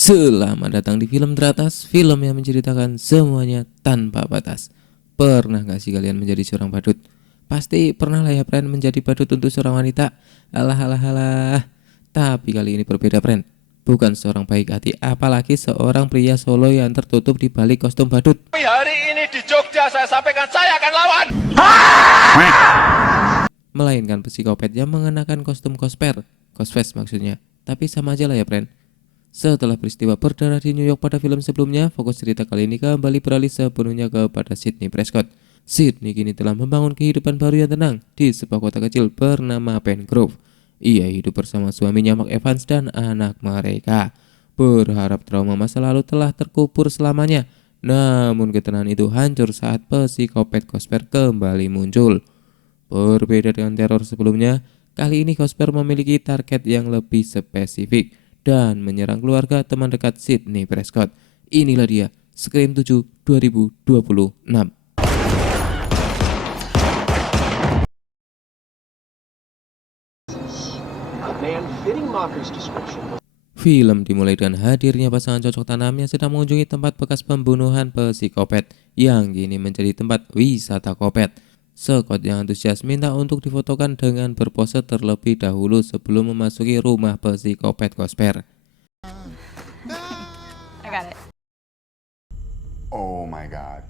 Selamat datang di film teratas, film yang menceritakan semuanya tanpa batas. Pernah gak sih kalian menjadi seorang badut? Pasti pernah lah ya friend menjadi badut untuk seorang wanita. Alah alah alah. Tapi kali ini berbeda friend. Bukan seorang baik hati, apalagi seorang pria solo yang tertutup di balik kostum badut. Hari ini di Jogja saya sampaikan saya akan lawan. Melainkan psikopat yang mengenakan kostum cosplace maksudnya. Tapi sama aja lah ya friend. Setelah peristiwa berdarah di New York pada film sebelumnya, fokus cerita kali ini kembali beralih sepenuhnya kepada Sydney Prescott. Sydney kini telah membangun kehidupan baru yang tenang di sebuah kota kecil bernama Pengrove. Ia hidup bersama suaminya Mark Evans dan anak mereka. Berharap trauma masa lalu telah terkubur selamanya. Namun ketenangan itu hancur saat psikopat Cosper kembali muncul. Berbeda dengan teror sebelumnya, kali ini Cosper memiliki target yang lebih spesifik dan menyerang keluarga teman dekat Sydney Prescott. Inilah dia, Scream 7 2026. Film dimulai dengan hadirnya pasangan cocok tanam yang sedang mengunjungi tempat bekas pembunuhan psikopat yang kini menjadi tempat wisata kopet. Scott yang antusias minta untuk difotokan dengan berpose terlebih dahulu sebelum memasuki rumah psikopat Cosper. Oh my god.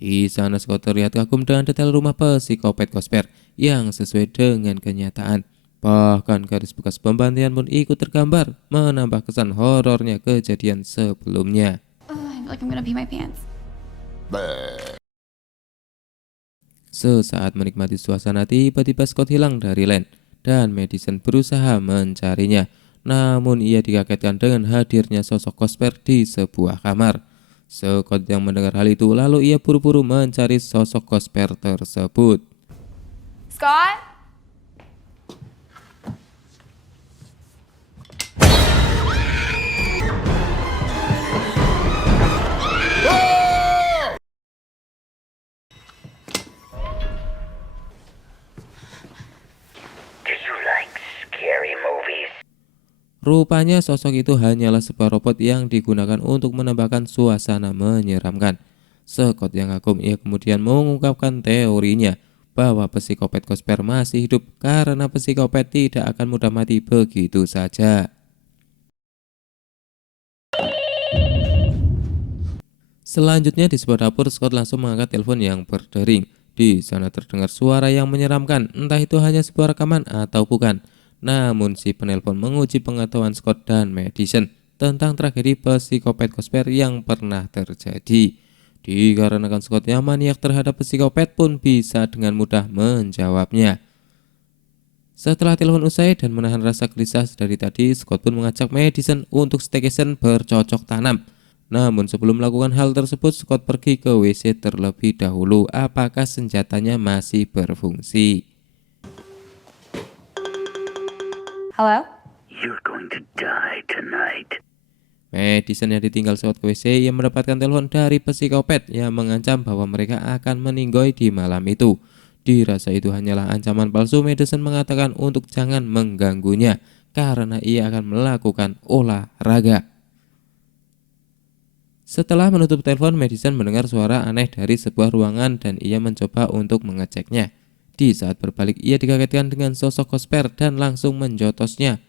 Di sana Scott terlihat kagum dengan detail rumah psikopat Cosper yang sesuai dengan kenyataan. Bahkan garis bekas pembantian pun ikut tergambar, menambah kesan horornya kejadian sebelumnya. Sesaat menikmati suasana, tiba-tiba Scott hilang dari Land dan Madison berusaha mencarinya. Namun ia dikagetkan dengan hadirnya sosok Cosper di sebuah kamar. Scott yang mendengar hal itu lalu ia buru-buru mencari sosok Cosper tersebut. Scott? Rupanya sosok itu hanyalah sebuah robot yang digunakan untuk menambahkan suasana menyeramkan. Scott yang kagum, ia kemudian mengungkapkan teorinya bahwa psikopat Cosper masih hidup karena psikopat tidak akan mudah mati begitu saja. Selanjutnya di sebuah dapur, Scott langsung mengangkat telepon yang berdering. Di sana terdengar suara yang menyeramkan, entah itu hanya sebuah rekaman atau bukan. Namun si penelpon menguji pengetahuan Scott dan Madison tentang tragedi psikopat Cosper yang pernah terjadi. Dikarenakan Scott yang maniak terhadap psikopat pun bisa dengan mudah menjawabnya. Setelah telepon usai dan menahan rasa gelisah dari tadi, Scott pun mengajak Madison untuk staycation bercocok tanam. Namun sebelum melakukan hal tersebut, Scott pergi ke WC terlebih dahulu apakah senjatanya masih berfungsi. Hello? You're going to die tonight. Madison yang ditinggal Scott ke WC yang mendapatkan telepon dari psikopat yang mengancam bahwa mereka akan meninggoy di malam itu. Dirasa itu hanyalah ancaman palsu, Madison mengatakan untuk jangan mengganggunya karena ia akan melakukan olahraga. Setelah menutup telepon, Madison mendengar suara aneh dari sebuah ruangan dan ia mencoba untuk mengeceknya. Di saat berbalik, ia dikagetkan dengan sosok Cosper dan langsung menjotosnya.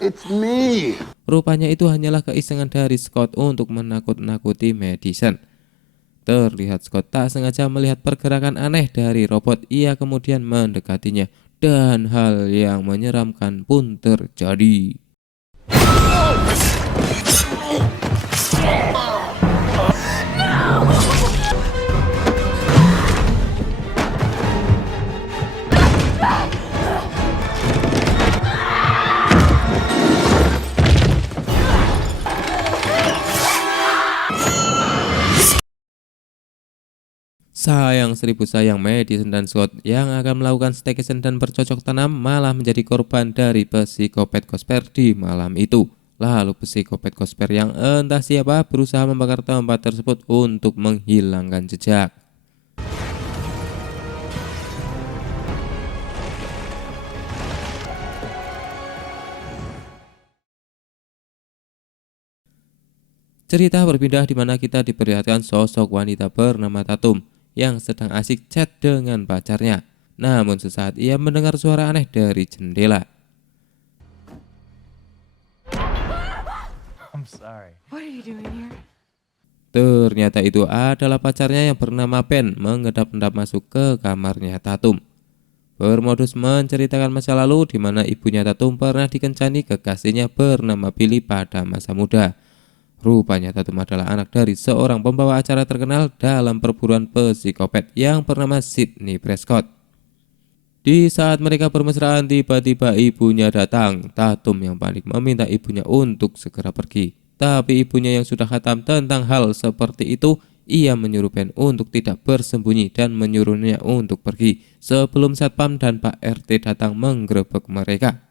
It's me. Rupanya itu hanyalah keisengan dari Scott untuk menakut-nakuti Madison. Terlihat Scott tak sengaja melihat pergerakan aneh dari robot. Ia kemudian mendekatinya dan hal yang menyeramkan pun terjadi. Sayang seribu sayang, Madison dan Scott yang akan melakukan staycation dan bercocok tanam malah menjadi korban dari psikopat Cosper di malam itu. Lalu psikopat Cosper yang entah siapa berusaha membakar tempat tersebut untuk menghilangkan jejak. Cerita berpindah di mana kita diperlihatkan sosok wanita bernama Tatum yang sedang asik chat dengan pacarnya. Namun sesaat ia mendengar suara aneh dari jendela. Ternyata itu adalah pacarnya yang bernama Ben mengedap-edap masuk ke kamarnya Tatum. Bermodus menceritakan masa lalu di mana ibunya Tatum pernah dikencani kekasihnya bernama Billy pada masa muda. Rupanya Tatum adalah anak dari seorang pembawa acara terkenal dalam perburuan psikopat yang bernama Sidney Prescott. Di saat mereka bermesraan, tiba-tiba ibunya datang. Tatum yang panik meminta ibunya untuk segera pergi. Tapi ibunya yang sudah khatam tentang hal seperti itu, ia menyuruh Ben untuk tidak bersembunyi dan menyuruhnya untuk pergi sebelum Satpam dan Pak RT datang menggerebek mereka.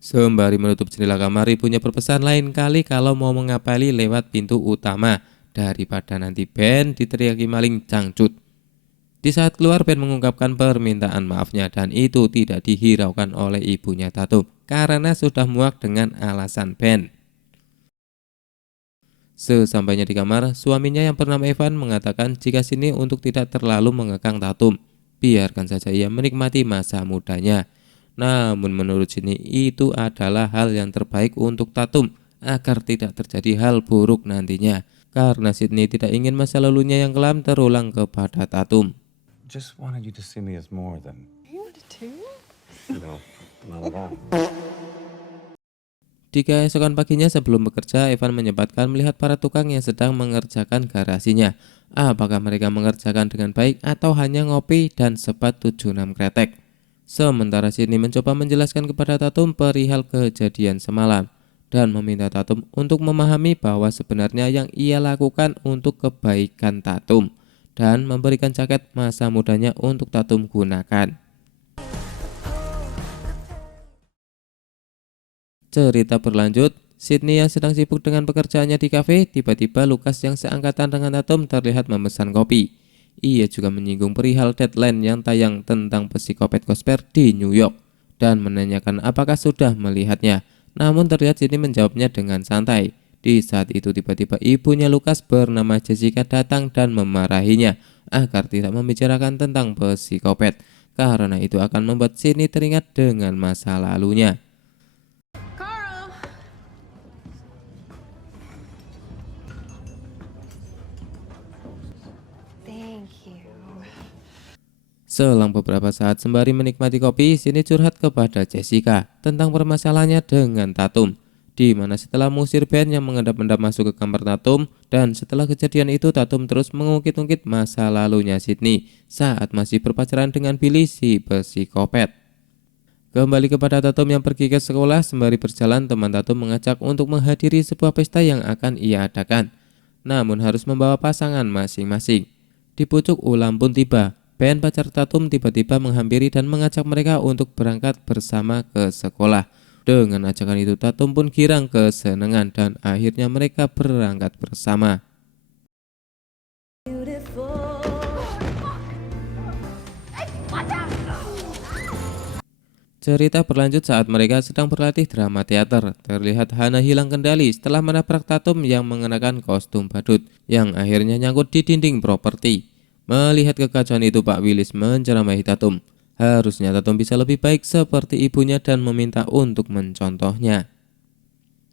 Sembari menutup jendela kamar, ibunya berpesan lain kali kalau mau mengapali lewat pintu utama daripada nanti Ben diteriaki maling cangcut. Di saat keluar, Ben mengungkapkan permintaan maafnya dan itu tidak dihiraukan oleh ibunya Tatum karena sudah muak dengan alasan Ben. Sesampainya di kamar, suaminya yang bernama Evan mengatakan jika sini untuk tidak terlalu mengekang Tatum. Biarkan saja ia menikmati masa mudanya. Namun menurut sini itu adalah hal yang terbaik untuk Tatum agar tidak terjadi hal buruk nantinya. Karena Sydney tidak ingin masa lalunya yang kelam terulang kepada Tatum. Just wanted you to see me as more than. You wanted to? No, not at all. Di keesokan paginya sebelum bekerja, Evan menyempatkan melihat para tukang yang sedang mengerjakan garasinya. Apakah mereka mengerjakan dengan baik atau hanya ngopi dan sebat 76 kretek. Sementara Sydney mencoba menjelaskan kepada Tatum perihal kejadian semalam dan meminta Tatum untuk memahami bahwa sebenarnya yang ia lakukan untuk kebaikan Tatum dan memberikan jaket masa mudanya untuk Tatum gunakan. Cerita berlanjut, Sydney yang sedang sibuk dengan pekerjaannya di kafe, tiba-tiba Lucas yang seangkatan dengan Tatum terlihat memesan kopi. Ia juga menyinggung perihal deadline yang tayang tentang psikopat Cosper di New York dan menanyakan apakah sudah melihatnya. Namun terlihat Sydney menjawabnya dengan santai. Di saat itu tiba-tiba ibunya Lucas bernama Jessica datang dan memarahinya agar tidak membicarakan tentang psikopat karena itu akan membuat Sydney teringat dengan masa lalunya. Selang beberapa saat sembari menikmati kopi, Sydney curhat kepada Jessica tentang permasalahannya dengan Tatum, di mana setelah mengusir Ben yang mengendap-endap masuk ke kamar Tatum, dan setelah kejadian itu Tatum terus mengungkit-ungkit masa lalunya Sydney saat masih berpacaran dengan Billy si psikopat. Kembali kepada Tatum yang pergi ke sekolah, sembari berjalan teman Tatum mengajak untuk menghadiri sebuah pesta yang akan ia adakan, namun harus membawa pasangan masing-masing. Di pucuk ulam pun tiba. Ben pacar Tatum tiba-tiba menghampiri dan mengajak mereka untuk berangkat bersama ke sekolah. Dengan ajakan itu Tatum pun girang kesenangan dan akhirnya mereka berangkat bersama. Cerita berlanjut saat mereka sedang berlatih drama teater. Terlihat Hana hilang kendali setelah menabrak Tatum yang mengenakan kostum badut yang akhirnya nyangkut di dinding properti. Melihat kekacauan itu, Pak Willis menceramahi Tatum. Harusnya Tatum bisa lebih baik seperti ibunya dan meminta untuk mencontohnya.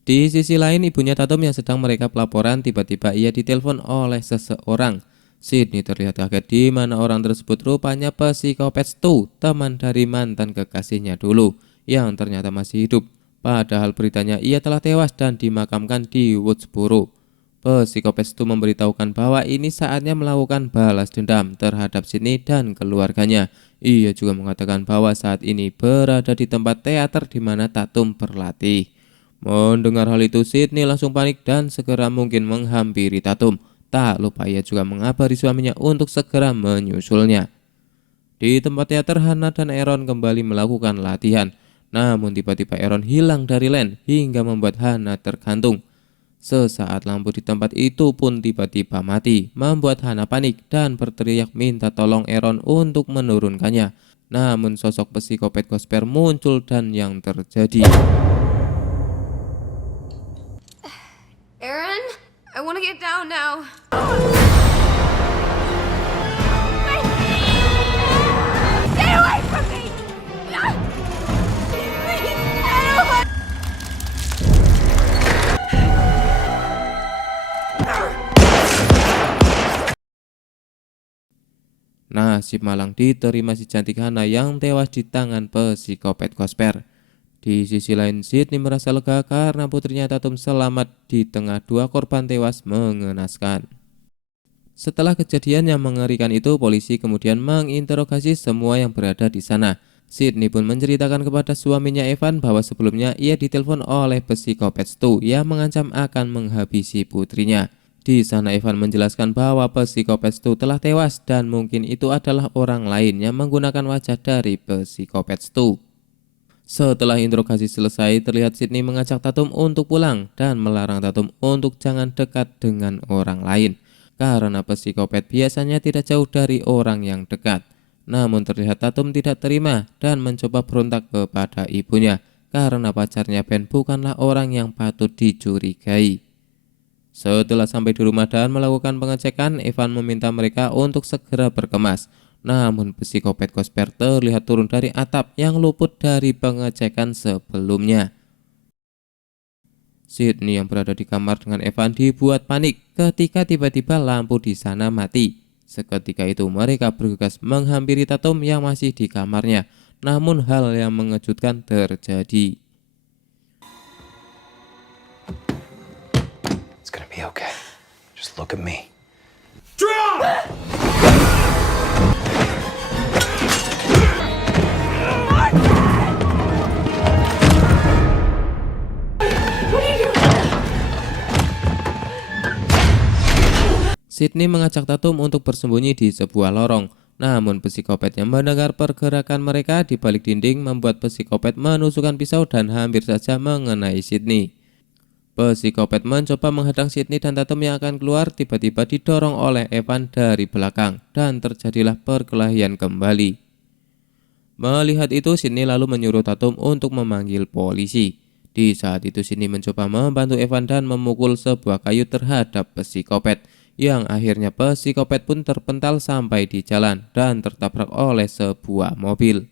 Di sisi lain, ibunya Tatum yang sedang merekap laporan tiba-tiba ia ditelepon oleh seseorang. Sydney terlihat kaget di mana orang tersebut rupanya psikopat Stu, teman dari mantan kekasihnya dulu yang ternyata masih hidup. Padahal beritanya ia telah tewas dan dimakamkan di Woodsboro. Psikopat Stu memberitahukan bahwa ini saatnya melakukan balas dendam terhadap Sydney dan keluarganya. Ia juga mengatakan bahwa saat ini berada di tempat teater di mana Tatum berlatih. Mendengar hal itu, Sydney langsung panik dan segera mungkin menghampiri Tatum. Tak lupa ia juga mengabari suaminya untuk segera menyusulnya. Di tempat teater, Hannah dan Aaron kembali melakukan latihan. Namun tiba-tiba Aaron hilang dari Len hingga membuat Hannah tergantung. Sesaat lampu di tempat itu pun tiba-tiba mati, membuat Hannah panik dan berteriak minta tolong Aaron untuk menurunkannya. Namun sosok psikopat Cosper muncul dan yang terjadi. Aaron, I want it down now. Stay away from me! Nasib malang diterima si cantik Hana yang tewas di tangan psikopat Cosper. Di sisi lain, Sydney merasa lega karena putrinya Tatum selamat di tengah dua korban tewas mengenaskan. Setelah kejadian yang mengerikan itu, polisi kemudian menginterogasi semua yang berada di sana. Sydney pun menceritakan kepada suaminya Evan bahwa sebelumnya ia ditelepon oleh psikopat Stu yang mengancam akan menghabisi putrinya. Di sana Evan menjelaskan bahwa psikopat Stu telah tewas dan mungkin itu adalah orang lain yang menggunakan wajah dari psikopat Stu. Setelah interogasi selesai, terlihat Sydney mengajak Tatum untuk pulang dan melarang Tatum untuk jangan dekat dengan orang lain karena psikopat biasanya tidak jauh dari orang yang dekat. Namun terlihat Tatum tidak terima dan mencoba berontak kepada ibunya karena pacarnya Ben bukanlah orang yang patut dicurigai. Setelah sampai di rumah dan melakukan pengecekan, Evan meminta mereka untuk segera berkemas. Namun psikopat Cosper terlihat turun dari atap yang luput dari pengecekan sebelumnya. Sydney yang berada di kamar dengan Evan dibuat panik ketika tiba-tiba lampu di sana mati. Seketika itu mereka bergegas menghampiri Tatum yang masih di kamarnya. Namun hal yang mengejutkan terjadi. It's gonna be okay. Just look at me. Sydney mengajak Tatum untuk bersembunyi di sebuah lorong. Namun psikopat yang mendengar pergerakan mereka di balik dinding membuat psikopat menusukkan pisau dan hampir saja mengenai Sydney. Psikopat mencoba menghadang Sydney dan Tatum yang akan keluar, tiba-tiba didorong oleh Evan dari belakang dan terjadilah perkelahian kembali. Melihat itu, Sydney lalu menyuruh Tatum untuk memanggil polisi. Di saat itu Sydney mencoba membantu Evan dan memukul sebuah kayu terhadap psikopat, yang akhirnya psikopat pun terpental sampai di jalan dan tertabrak oleh sebuah mobil.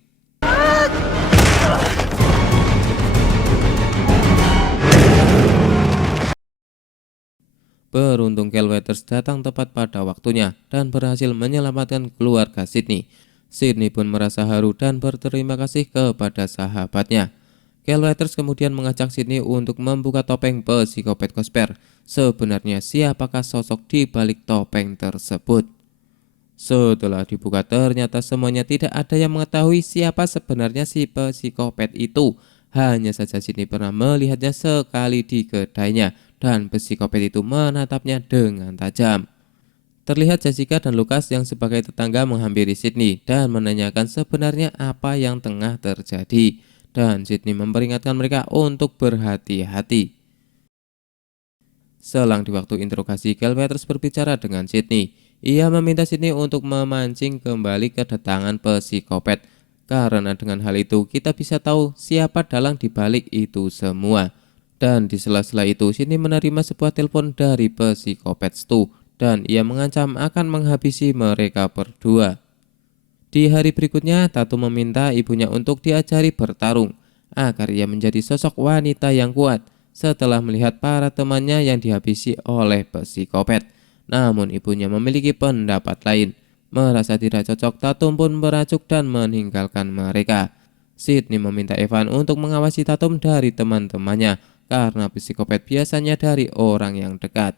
Beruntung Cal Weathers datang tepat pada waktunya dan berhasil menyelamatkan keluarga Sydney. Sydney pun merasa haru dan berterima kasih kepada sahabatnya. Cal Weathers kemudian mengajak Sydney untuk membuka topeng psikopat Cosper. Sebenarnya siapakah sosok di balik topeng tersebut? Setelah dibuka ternyata semuanya tidak ada yang mengetahui siapa sebenarnya si psikopat itu. Hanya saja Sydney pernah melihatnya sekali di kedainya dan psikopat itu menatapnya dengan tajam. Terlihat Jessica dan Lucas yang sebagai tetangga menghampiri Sydney dan menanyakan sebenarnya apa yang tengah terjadi. Dan Sydney memperingatkan mereka untuk berhati-hati. Selang di waktu interogasi, Cal Weathers berbicara dengan Sydney. Ia meminta Sydney untuk memancing kembali kedatangan psikopat. Karena dengan hal itu kita bisa tahu siapa dalang di balik itu semua. Dan di sela-sela itu Sydney menerima sebuah telepon dari psikopat Stu dan ia mengancam akan menghabisi mereka berdua. Di hari berikutnya Tatum meminta ibunya untuk diajari bertarung agar ia menjadi sosok wanita yang kuat setelah melihat para temannya yang dihabisi oleh psikopat. Namun ibunya memiliki pendapat lain. Merasa tidak cocok, Tatum pun merajuk dan meninggalkan mereka. Sydney meminta Evan untuk mengawasi Tatum dari teman-temannya karena psikopat biasanya dari orang yang dekat.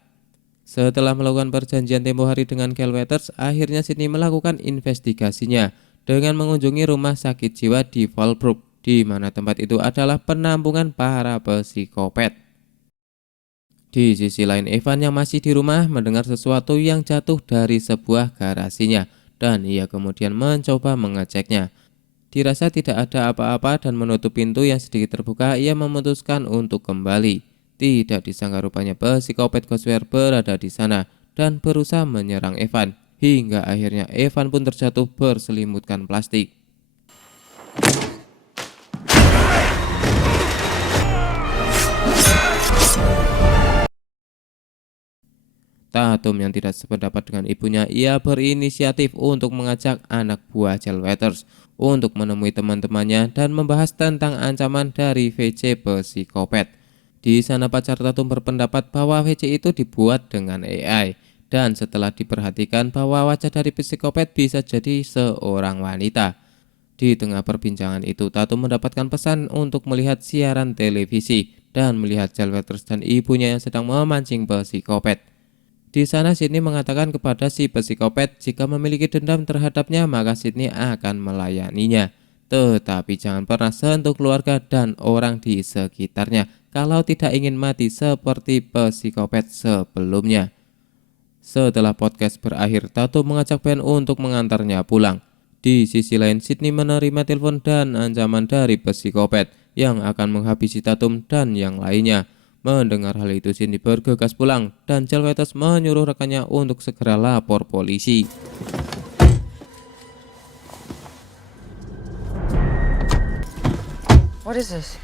Setelah melakukan perjanjian tempo hari dengan Cal Weathers, akhirnya Sydney melakukan investigasinya dengan mengunjungi rumah sakit jiwa di Fallbrook, di mana tempat itu adalah penampungan para psikopat. Di sisi lain, Evan yang masih di rumah mendengar sesuatu yang jatuh dari sebuah garasinya dan ia kemudian mencoba mengeceknya. Dirasa tidak ada apa-apa dan menutup pintu yang sedikit terbuka, ia memutuskan untuk kembali. Tidak disangka rupanya psikopat Cosper berada di sana dan berusaha menyerang Evan, hingga akhirnya Evan pun terjatuh berselimutkan plastik. Tatum yang tidak sependapat dengan ibunya, ia berinisiatif untuk mengajak anak buah Jill Weathers untuk menemui teman-temannya dan membahas tentang ancaman dari VC psikopat. Di sana pacar Tatum berpendapat bahwa VC itu dibuat dengan AI, dan setelah diperhatikan bahwa wajah dari psikopat bisa jadi seorang wanita. Di tengah perbincangan itu, Tatum mendapatkan pesan untuk melihat siaran televisi dan melihat Jill Weathers dan ibunya yang sedang memancing psikopat. Di sana Sydney mengatakan kepada si psikopat jika memiliki dendam terhadapnya maka Sydney akan melayaninya. Tetapi jangan pernah sentuh keluarga dan orang di sekitarnya kalau tidak ingin mati seperti psikopat sebelumnya. Setelah podcast berakhir, Tatum mengajak Ben untuk mengantarnya pulang. Di sisi lain, Sydney menerima telepon dan ancaman dari psikopat yang akan menghabisi Tatum dan yang lainnya. Mendengar hal itu, Sydney bergegas pulang dan Jill Weathers menyuruh rekannya untuk segera lapor polisi. What is this?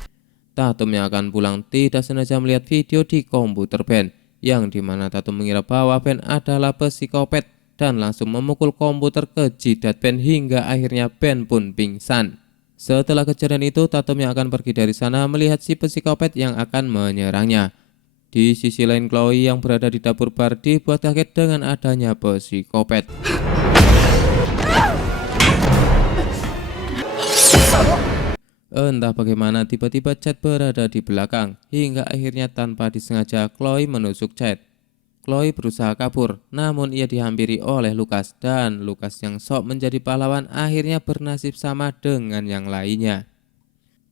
Tatum yang akan pulang tidak sengaja melihat video di komputer Ben, yang dimana Tatum mengira bahwa Ben adalah psikopat dan langsung memukul komputer ke jidat Ben hingga akhirnya Ben pun pingsan. Setelah kejadian itu, Tatum yang akan pergi dari sana melihat si psikopat yang akan menyerangnya. Di sisi lain, Chloe yang berada di dapur bar dibuat kaget dengan adanya psikopat. Entah bagaimana tiba-tiba Chad berada di belakang, hingga akhirnya tanpa disengaja Chloe menusuk Chad. Chloe berusaha kabur, namun ia dihampiri oleh Lucas dan Lucas yang sok menjadi pahlawan akhirnya bernasib sama dengan yang lainnya.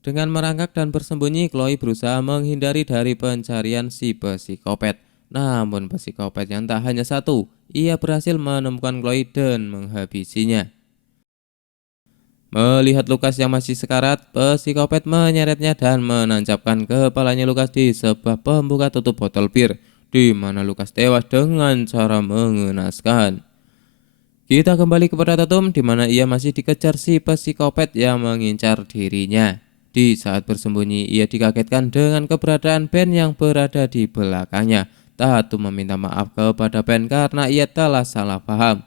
Dengan merangkak dan bersembunyi, Chloe berusaha menghindari dari pencarian si psikopat. Namun psikopat yang tak hanya satu, ia berhasil menemukan Chloe dan menghabisinya. Melihat Lucas yang masih sekarat, psikopat menyeretnya dan menancapkan kepalanya Lucas di sebuah pembuka tutup botol bir, di mana Lucas tewas dengan cara mengenaskan. Kita kembali kepada Tatum, di mana ia masih dikejar si psikopat yang mengincar dirinya. Di saat bersembunyi, ia dikagetkan dengan keberadaan Ben yang berada di belakangnya. Tatum meminta maaf kepada Ben karena ia telah salah paham.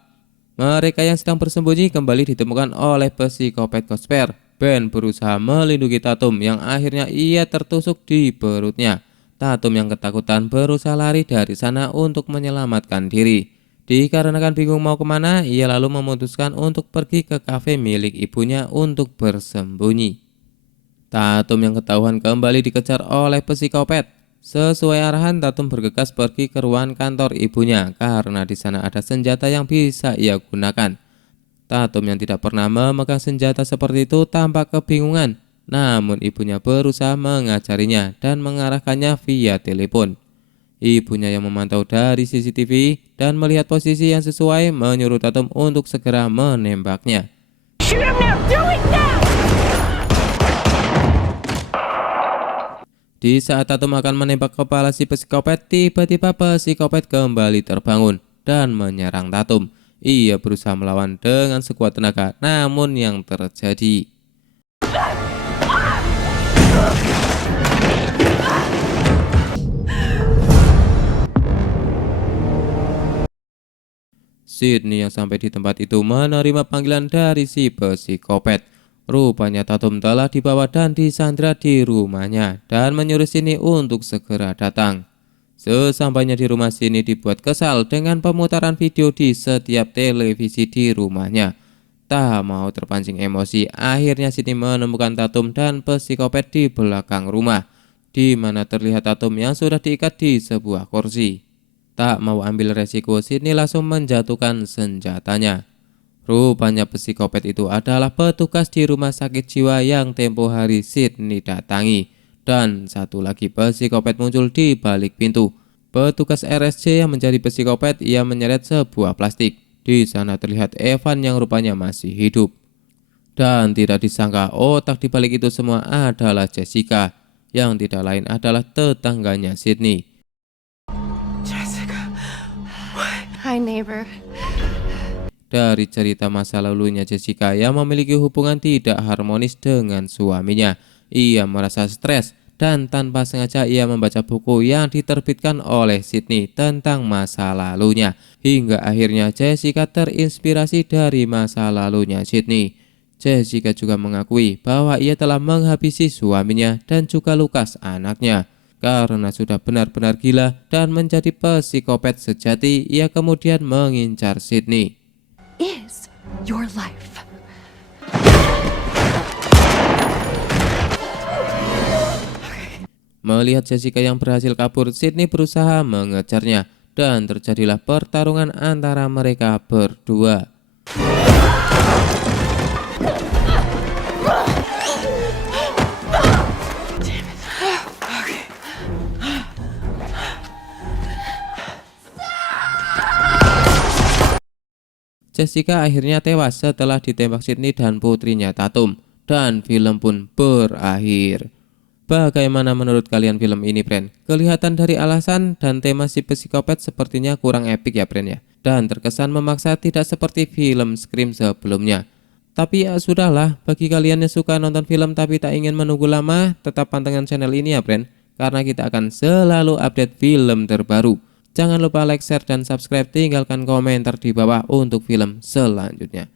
Mereka yang sedang bersembunyi kembali ditemukan oleh psikopat Cosper. Ben berusaha melindungi Tatum yang akhirnya ia tertusuk di perutnya. Tatum yang ketakutan berusaha lari dari sana untuk menyelamatkan diri. Dikarenakan bingung mau kemana, ia lalu memutuskan untuk pergi ke kafe milik ibunya untuk bersembunyi. Tatum yang ketahuan kembali dikejar oleh psikopat. Sesuai arahan, Tatum bergegas pergi ke ruang kantor ibunya karena di sana ada senjata yang bisa ia gunakan. Tatum yang tidak pernah memegang senjata seperti itu tampak kebingungan. Namun ibunya berusaha mengajarinya dan mengarahkannya via telepon. Ibunya yang memantau dari CCTV dan melihat posisi yang sesuai menyuruh Tatum untuk segera menembaknya. Shoot him now! Do it now! Di saat Tatum akan menembak kepala si psikopat, tiba-tiba psikopat kembali terbangun dan menyerang Tatum. Ia berusaha melawan dengan sekuat tenaga, namun yang terjadi Sydney yang sampai di tempat itu menerima panggilan dari si psikopat. Rupanya Tatum telah dibawa dan disandra di rumahnya dan menyuruh Sydney untuk segera datang. Sesampainya di rumah, Sydney dibuat kesal dengan pemutaran video di setiap televisi di rumahnya. Tak mau terpancing emosi, akhirnya Sydney menemukan Tatum dan psikopat di belakang rumah, di mana terlihat Tatum yang sudah diikat di sebuah kursi. Tak mau ambil resiko, Sydney langsung menjatuhkan senjatanya. Rupanya psikopat itu adalah petugas di rumah sakit jiwa yang tempo hari Sydney datangi. Dan satu lagi psikopat muncul di balik pintu. Petugas RSC yang menjadi psikopat, ia menyeret sebuah plastik. Di sana terlihat Evan yang rupanya masih hidup. Dan tidak disangka otak di balik itu semua adalah Jessica, yang tidak lain adalah tetangganya Sydney. Jessica. Hi, neighbor. Dari cerita masa lalunya Jessica yang memiliki hubungan tidak harmonis dengan suaminya, ia merasa stres dan tanpa sengaja ia membaca buku yang diterbitkan oleh Sydney tentang masa lalunya. Hingga akhirnya Jessica terinspirasi dari masa lalunya Sydney. Jessica juga mengakui bahwa ia telah menghabisi suaminya dan juga Lucas anaknya. Karena sudah benar-benar gila dan menjadi psikopat sejati, ia kemudian mengincar Sydney. Is your life. Melihat Jessica yang berhasil kabur, Sydney berusaha mengejarnya dan terjadilah pertarungan antara mereka berdua. Jessica akhirnya tewas setelah ditembak Sydney dan putrinya Tatum, dan film pun berakhir. Bagaimana menurut kalian film ini, friend? Kelihatan dari alasan dan tema si psikopat sepertinya kurang epik ya, friend ya. Dan terkesan memaksa, tidak seperti film Scream sebelumnya. Tapi ya sudahlah, bagi kalian yang suka nonton film tapi tak ingin menunggu lama, tetap pantengin channel ini ya, friend. Karena kita akan selalu update film terbaru. Jangan lupa like, share, dan subscribe. Tinggalkan komentar di bawah untuk film selanjutnya.